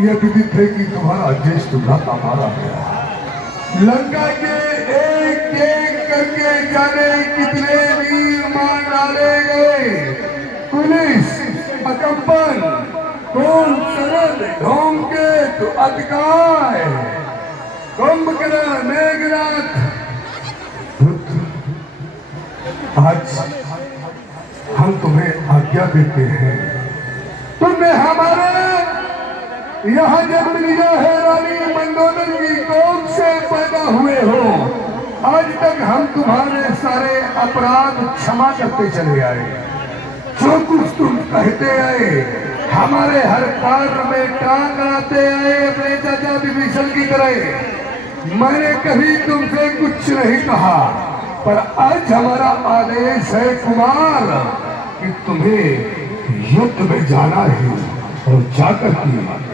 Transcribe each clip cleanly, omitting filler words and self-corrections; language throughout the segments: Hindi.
यह विधि थे कि तुम्हारा ज्येष्ठ भ्राता मारा गया। लंका के एक एक करके जाने कितने वीर मार डाले गए। पुलिस, अकबर, कौन सरद, धूमकेतु, अतिकाय, कुंभकर्ण, मेघनाथ, आज हम तुम्हें आज्ञा देते हैं, तुमने हमारे यहाँ जन्म लिया है। रानी मंदोदरी की कोख से पैदा हुए हो। आज तक हम तुम्हारे सारे अपराध क्षमा करते चले आए। जो कुछ तुम कहते आए, हमारे हर कार्य में टांग अड़ाते आए अपने चाचा विभीषण की तरह। मैंने कभी तुमसे कुछ नहीं कहा, पर आज हमारा आदेश है कुमार कि तुम्हें युद्ध में जाना है और जाकर के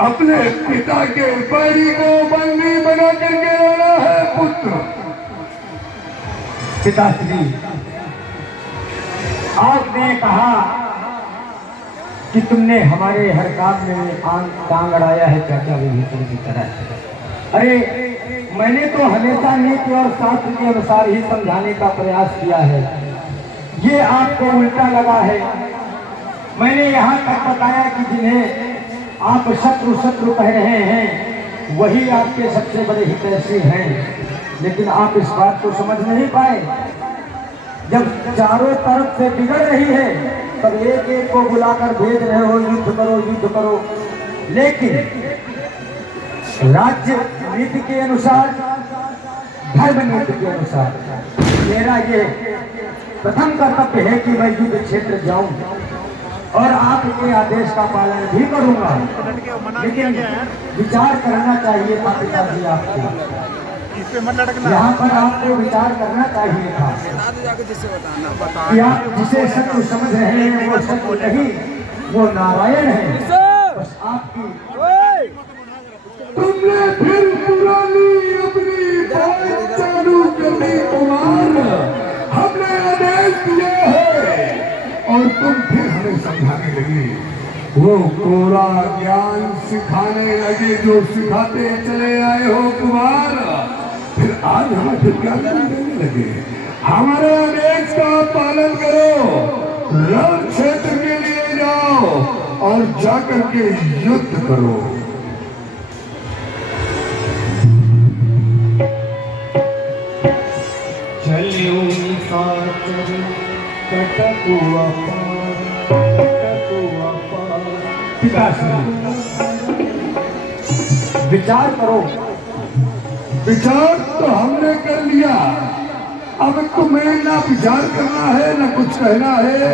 अपने पिता के बैरी को बंदी बना करके लाना है। पुत्र, पिताश्री, आपने कहा कि तुमने हमारे हर काम में टांग अड़ाया है चाचा विभीषण की तरह। अरे, मैंने तो हमेशा नीति और शास्त्र के अनुसार ही समझाने का प्रयास किया है। ये आपको उल्टा लगा है। मैंने यहाँ तक बताया कि जिन्हें आप शत्रु शत्रु कह रहे हैं, वही आपके सबसे बड़े हितैषी हैं, लेकिन आप इस बात को समझ नहीं पाए। जब चारों तरफ से बिगड़ रही है, तब एक एक को बुलाकर भेज रहे हो, युद्ध करो युद्ध करो। लेकिन राज्य नीति के अनुसार, धर्म नीति के अनुसार मेरा ये प्रथम कर्तव्य है कि मैं युद्ध क्षेत्र जाऊं और आपके आदेश का पालन भी करूंगा। लेकिन विचार करना चाहिए था पिताजी आपको। यहाँ पर आपको विचार करना चाहिए था कि आप जिसे शत्रु समझ रहे हैं वो शत्रु नहीं, वो नारायण है। बस आपकी तुमने फिर पुरानी अपनी बात चालू करनी कुमार। हमने आदेश दिया है और तुम फिर हमें समझाने लगे। वो कोरा ज्ञान सिखाने लगे जो सिखाते चले आए हो कुमार। फिर आज हमें फिर क्या देने लगे। हमारे आदेश का पालन करो, रण क्षेत्र के लिए जाओ और जाकर के युद्ध करो। विचार करो। विचार तो हमने कर लिया, अब तुम्हें ना विचार करना है ना कुछ कहना है।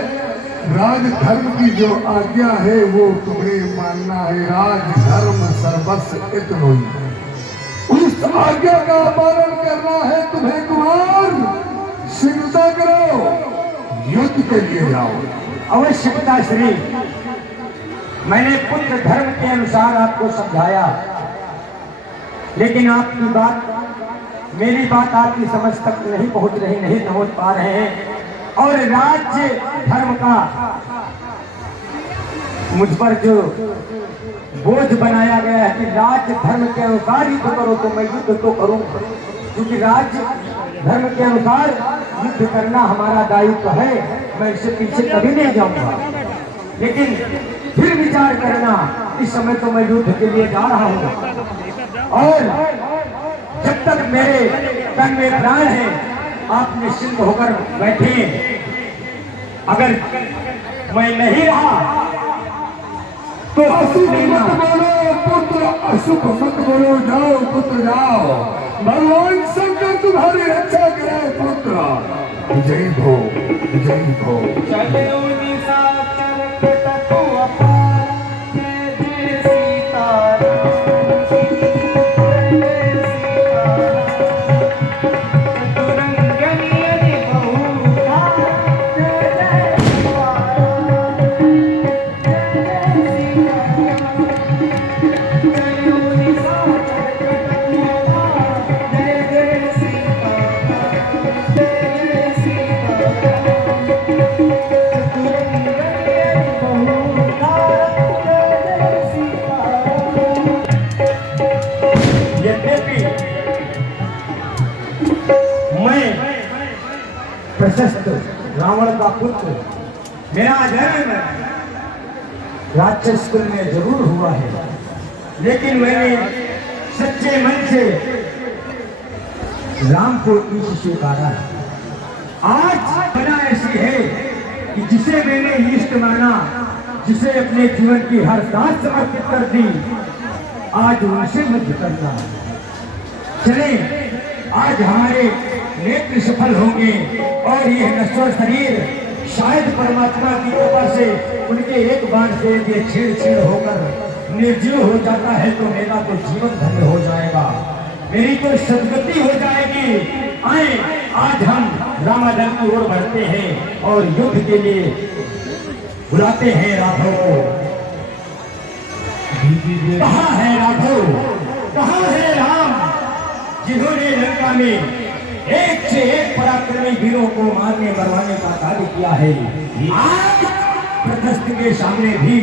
राजधर्म की जो आज्ञा है वो तुम्हें मानना है। राजधर्म सर्वस्व इतनोई, उस आज्ञा का पालन करना है तुम्हें कुमार। शीघ्रता करो, युद्ध के लिए जाओ। अवश्य पिताश्री, मैंने पुत्र धर्म के अनुसार आपको समझाया, लेकिन आपकी बात, मेरी बात आपकी समझ तक नहीं पहुंच रही, नहीं समझ पा रहे हैं। और राज्य धर्म का मुझ पर जो बोझ बनाया गया है कि राज्य धर्म के अनुसार युद्ध करो, तो मैं युद्ध तो करूंगा, क्योंकि राज्य धर्म के अनुसार युद्ध करना हमारा दायित्व है। मैं इससे पीछे कभी नहीं जाऊंगा। लेकिन फिर विचार करना, इस समय तो मैं युद्ध के लिए जा रहा हूं और जब तक मेरे तन में प्राण है आप निश्चिंत होकर बैठे। अगर मैं नहीं रहा तो अशुभ मत बोलो पुत्र, अशुभ मत बोलो। जाओ पुत्र जाओ, भगवान शंकर तुम्हारी रक्षा करे पुत्र। विजयी भो, विजयी भो। प्रशस्त रावण का पुत्र मेरा जन्म राक्षस कुल में जरूर हुआ है, लेकिन मैंने सच्चे मन से राम को ईश स्वीकारा है। आज बना ऐसी है कि जिसे मैंने इष्ट माना, जिसे अपने जीवन की हर सांस समर्पित कर दी, आज उनसे मत करना। चले आज हमारे नेत्र सफल होंगे और ये नश्वर शरीर शायद परमात्मा की कृपा से उनके एक बार से ये छेड़ होकर निर्जीव हो जाता है तो मेरा तो जीवन धन्य हो जाएगा, मेरी तो सदगति हो जाएगी। आए आज हम रामादल की ओर बढ़ते हैं और युद्ध के लिए बुलाते हैं राघव को। कहाँ है राघव, कहाँ है राम, जिन्होंने लंका में एक से एक पराक्रमी वीरों को मारने मरवाने का कार्य किया है। आज प्रशस्त के सामने भी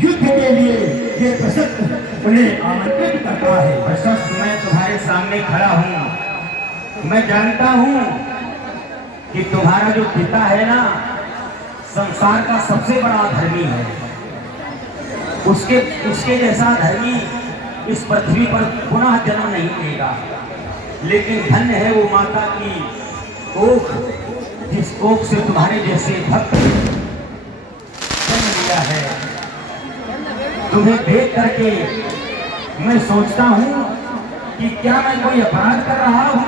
युद्ध के लिए ये प्रशस्त उन्हें आमंत्रित करता है। प्रशस्त, मैं तुम्हारे सामने खड़ा हूँ। मैं जानता हूँ कि तुम्हारा जो पिता है ना, संसार का सबसे बड़ा धर्मी है। उसके जैसा धर्मी इस पृथ्वी पर पुनः जन्म नहीं लेगा। लेकिन धन्य है वो माता की कोख, जिस कोख से तुम्हारे जैसे भक्त जन्म लिया है। तुम्हें देख करके मैं सोचता हूँ कि क्या मैं कोई अपराध कर रहा हूँ।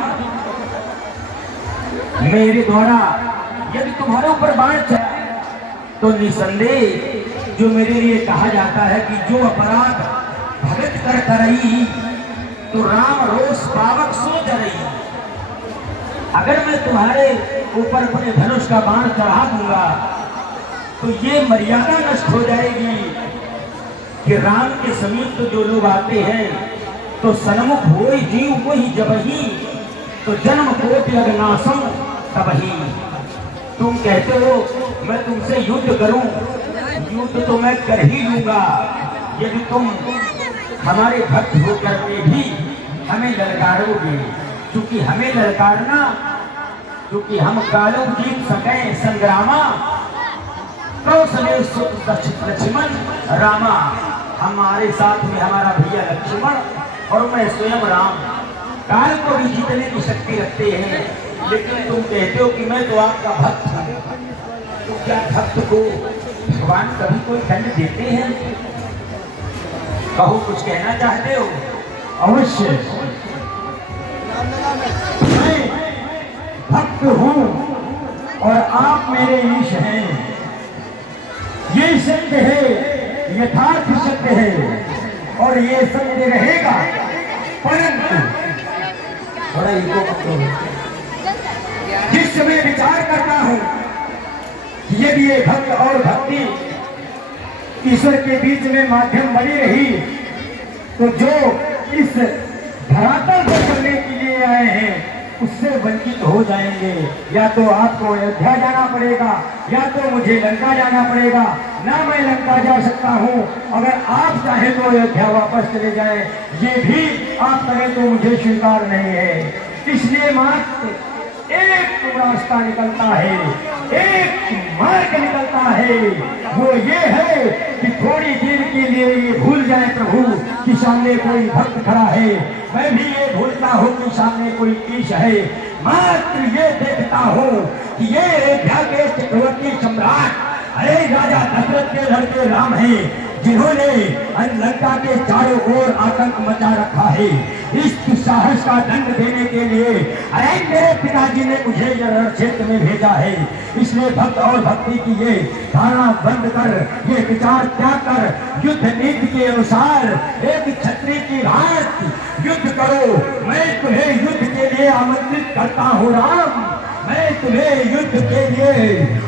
मेरे द्वारा यदि तुम्हारे ऊपर बाण चला तो निसंदेह जो मेरे लिए कहा जाता है कि जो अपराध भगत कर करई तो राम रोष पावक सो जरई। अगर मैं तुम्हारे ऊपर अपने धनुष का बाण चढ़ा दूंगा तो ये मर्यादा नष्ट हो जाएगी कि राम के समीप तो जो लोग आते हैं तो सन्मुख हो जीव को ही जब ही तो जन्म कोटि अग्नाशम तबही। तुम कहते हो मैं तुमसे युद्ध करूं, युद्ध तो मैं कर ही लूंगा यदि तुम हमारे भक्त होकर के भी हमें ललकारोगे। क्योंकि हमें ललकारना, क्योंकि हम कालों जीत सके संग्रामा, लक्ष्मण रामा। हमारे साथ में हमारा भैया लक्ष्मण और मैं स्वयं राम काल को भी जीतने की शक्ति रखते हैं। लेकिन तुम कहते हो कि मैं तो आपका भक्त हूँ, तो क्या भक्त को भगवान कभी कोई दंड देते हैं? कहो, कुछ कहना चाहते हो? अवश्य, मैं भक्त हूँ और आप मेरे ईश हैं, ये सत्य है, यथार्थ सत्य है और ये सत्य रहेगा। परंतु थोड़ा इनको जिस समय विचार करता हूँ कि यदि ये भक्त और भक्ति ईश्वर के बीच में माध्यम बनी रही तो जो इस धरातल पर चलने के लिए आए हैं उससे वंचित हो जाएंगे। या तो आपको अयोध्या जाना पड़ेगा या तो मुझे लंका जाना पड़ेगा। ना मैं लंका जा सकता हूँ, अगर आप चाहे तो अयोध्या वापस चले जाए, ये भी आप करें तो मुझे स्वीकार नहीं है। इसलिए मात्र एक रास्ता निकलता है, एक मार्ग निकलता है, वो ये है कि थोड़ी देर के लिए ये भूल जाए प्रभु कि सामने कोई भक्त खड़ा है, मैं भी ये भूलता हूँ कि सामने कोई ईश है। मात्र ये देखता हूँ कि ये अयोध्या के चक्रवर्ती सम्राट अरे राजा दशरथ के लड़के राम हैं, जिन्होंने लंका के चारों ओर आतंक मचा रखा है। इस दुस्साहस का दंड देने के लिए अरे मेरे पिताजी ने मुझे रण क्षेत्र में भेजा है। इसलिए भक्त और भक्ति की ये धारणा बंद कर, ये विचार त्याग कर युद्ध नीति के अनुसार एक क्षत्रिय की भांति युद्ध करो। मैं तुम्हें युद्ध के लिए आमंत्रित करता हूँ राम, मैं तुम्हें युद्ध के लिए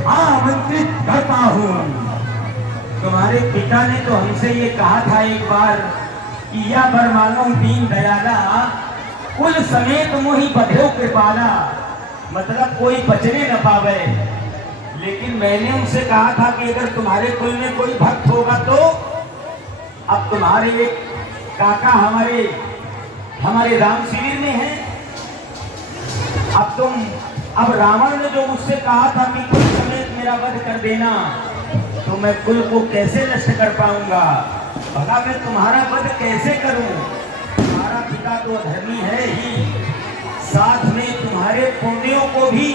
आमंत्रित करता हूँ। तुम्हारे पिता ने तो हमसे ये कहा था एक बार कि या बरमानो दीन दयाला कुल समेत मोहि बधो कृपाला, मतलब कोई बचने न पावे। लेकिन मैंने उनसे कहा था कि अगर तुम्हारे कुल में कोई भक्त होगा तो अब तुम्हारे एक काका हमारे राम शिविर में हैं, अब तुम अब रावण ने जो मुझसे कहा था कि कुल समेत मेरा वध कर देना, तो मैं कुल को कैसे नष्ट कर पाऊंगा? भला मैं तुम्हारा वध कैसे करूं? तुम्हारा पिता तो अधर्मी है ही, साथ में तुम्हारे पुण्यों को भी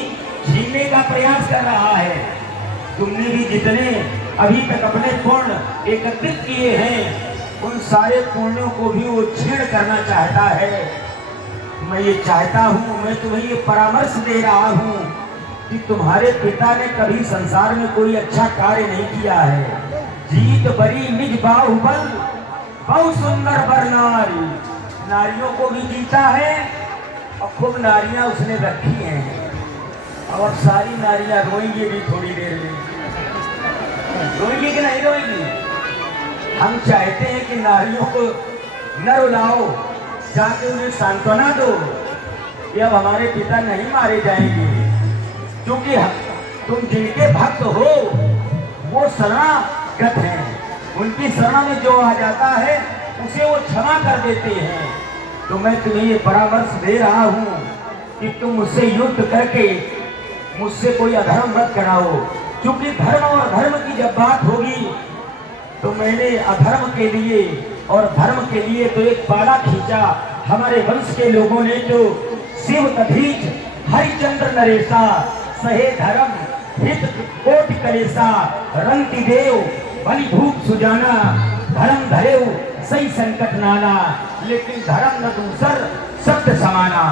छीनने का प्रयास कर रहा है। तुमने भी जितने अभी तक अपने पुण्य एकत्रित किए हैं, उन सारे पुण्यों को भी वो छीण करना चाहता है। मैं ये चाहता हूँ, मैं तुम्हें ये परामर्श दे रहा हूँ कि तुम्हारे पिता ने कभी संसार में कोई अच्छा कार्य नहीं किया है। जीत बड़ी निज बाहुबल, बहु सुंदर बर नारी, नारियों को भी जीता है और खूब नारियां उसने रखी हैं। और सारी नारियां रोएंगी भी थोड़ी देर में, रोएंगी कि नहीं रोएंगी? हम चाहते हैं कि नारियों को न रुलाओ, जाके उन्हें सांत्वना दो कि अब हमारे पिता नहीं मारे जाएंगे, क्योंकि तुम जिनके भक्त हो वो शरणागत हैं, उनकी शरण में जो आ जाता है उसे वो क्षमा कर देते हैं। तो मैं तुम्हें ये परामर्श दे रहा हूँ कि तुम मुझसे युद्ध करके मुझसे कोई अधर्म मत कराओ, क्योंकि धर्म और धर्म की जब बात होगी तो मैंने अधर्म के लिए और धर्म के लिए तो एक पाला खींचा। हमारे वंश के लोगों ने जो शिव दधीच हरिचंद्र नरेशा सहे धर्म हित कोटि कलेसा रंति देव बलि भूप सुजाना धर्म धरेव सही संकट नाना, लेकिन धर्म न दूसर सत्य समाना।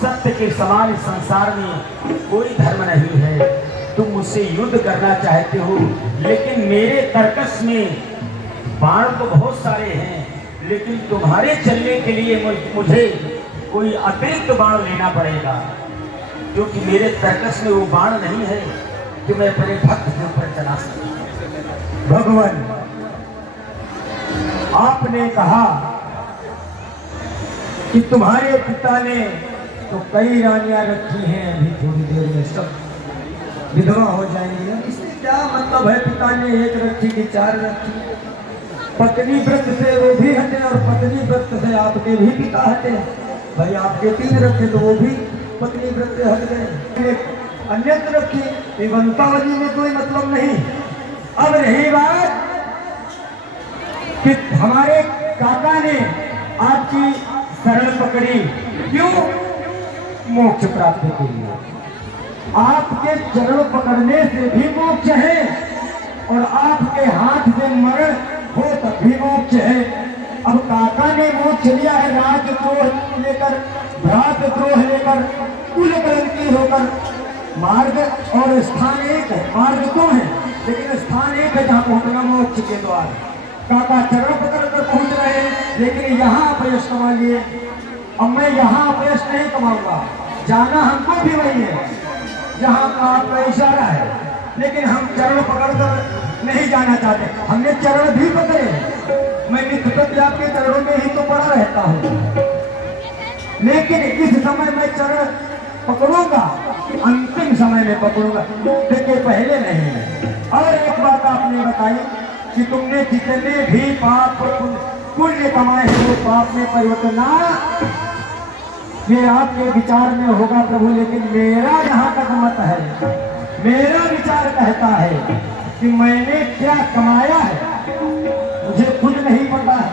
सत्य के समान इस संसार में कोई धर्म नहीं है। तुम मुझसे युद्ध करना चाहते हो, लेकिन मेरे तर्कस में बाण तो बहुत सारे हैं, लेकिन तुम्हारे चलने के लिए मुझे कोई अतिरिक्त बाण लेना पड़ेगा, क्योंकि मेरे तर्कस में वो बाण नहीं है कि मैं अपने भक्त के ऊपर चला सकूं। भगवान, आपने कहा कि तुम्हारे पिता ने तो कई रानियां रखी हैं, अभी थोड़ी देर में सब विधवा हो जाएंगी। इससे क्या मतलब है? पिता ने एक रखी कि चार रखी? पत्नी व्रत से वो भी हटे और पत्नी व्रत से आपके भी पिता हटे। भाई आपके 3 रखे तो वो भी पत्नी व्रत से हट गए, अन्यत्र रखी। ये वंशावली में कोई मतलब नहीं। अब रही बात कि हमारे काका ने आपकी शरण पकड़ी, क्यों? मोक्ष प्राप्त के लिए। आपके चरण पकड़ने से भी मोक्ष है और आपके हाथ से मरण हो तब भी मोक्ष है। अब काका ने मोक्ष लिया है राजद्रोह लेकर, भ्रातद्रोह लेकर, कुल कलंकी होकर। मार्ग और स्थान एक है, मार्ग 2 है, लेकिन स्थान एक है जहाँ पहुंचना मोक्ष के द्वार। काका चरण पकड़ कर पहुंच रहे हैं, लेकिन यहाँ अपयश कमा लिए। अब मैं यहाँ अपयश नहीं कमाऊंगा, जाना हमको भी वही है जहाँ का आपका इशारा है, लेकिन हम चरण पकड़कर नहीं जाना चाहते। हमने चरण भी पकड़े, मैं नित्य आपके चरणों में ही तो पड़ा रहता हूँ, लेकिन इस समय मैं चरण पकड़ूंगा, अंतिम समय में पकड़ूंगा, देखिए पहले नहीं। और एक बात आपने बताई कि तुमने जितने भी पाप पुण्य कमाए हैं वो पाप में परिवर्तन ना, ये आपके विचार में होगा प्रभु, लेकिन मेरा यहाँ तक मत है, मेरा विचार कहता है कि मैंने क्या कमाया है मुझे खुद नहीं पता है।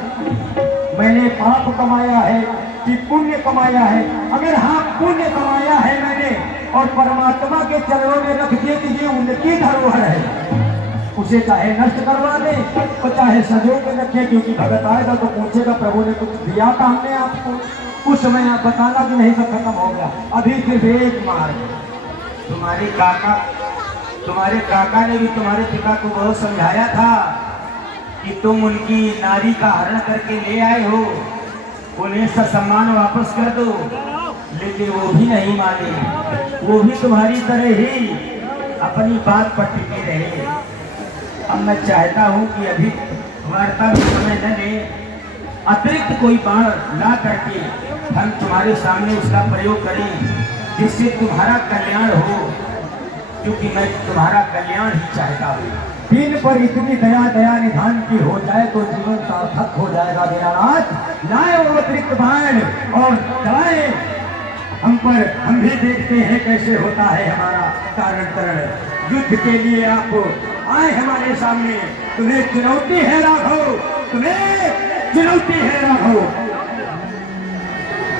मैंने पाप कमाया है कि पुण्य कमाया है? अगर हाँ पुण्य कमाया है मैंने और परमात्मा के चरणों में रख दिए कि ये उनकी धरोहर है, उसे चाहे नष्ट करवा दे तो चाहे सजो के रखे, क्योंकि भगत आएगा तो पूछेगा प्रभु ने कुछ दिया था हमने आपको, उस समय आप बताना कि नहीं सब खत्म हो गया। अभी सिर्फ एक मार्ग। तुम्हारे काका ने भी तुम्हारे पिता को बहुत समझाया था कि तुम उनकी नारी का हरण करके ले आए हो, उन्हें सम्मान वापस कर दो, लेकिन वो भी नहीं माने, वो भी तुम्हारी तरह ही अपनी बात पर टिके रहे। अब मैं चाहता हूँ कि अभी वार्ता में समय न ले, अतिरिक्त कोई बाण ला करके हम तुम्हारे सामने उसका प्रयोग करें, जिससे तुम्हारा कल्याण हो, क्योंकि मैं तुम्हारा कल्याण ही चाहता हूँ। दिन पर इतनी दया निधान की हो जाए तो जीवन सार्थक हो जाएगा। दयानाथ लाए वो अतिरिक्त बाण और दवाएं हम भी देखते हैं कैसे होता है हमारा कारण तरण। युद्ध के लिए आप आए हमारे सामने, तुम्हें चुनौती है राघव, तुम्हें चुनौती है राघव।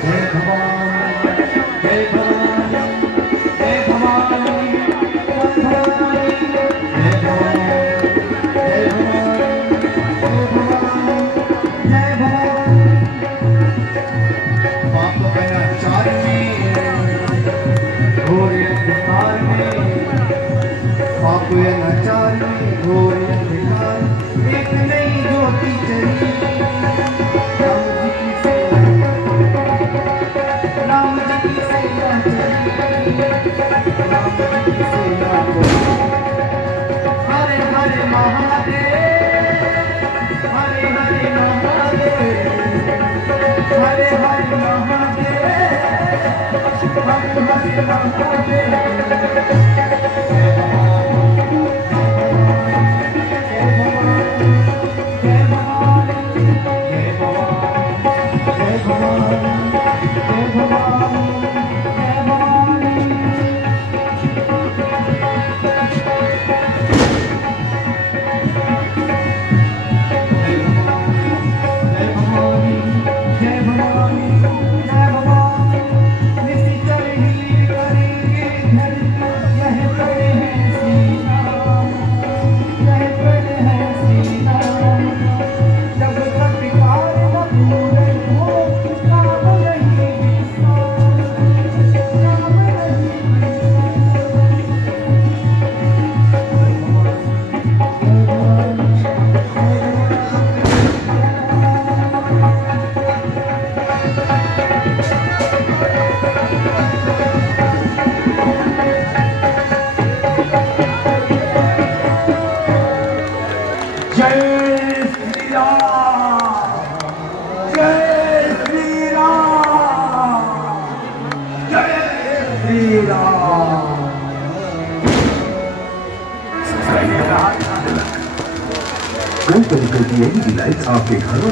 जय भगवान, जय भगवान, जय भगवान, जय भगवान, जय भगवान, जय भगवान, जय भगवान। पाप अनाचार में, घोर अंधकार में, पाप अनाचार में, घोर अंधकार, एक नई ज्योति जली। राम जी की सेवा, राम जी की सेवा चली, राम जी की सेवा चली। हरे हरे महादेव, हरे हरे महादेव, हरे हरे महादेव, हरे हरे महादेव। कई तरीके की एलईडी लाइट्स आपके घरों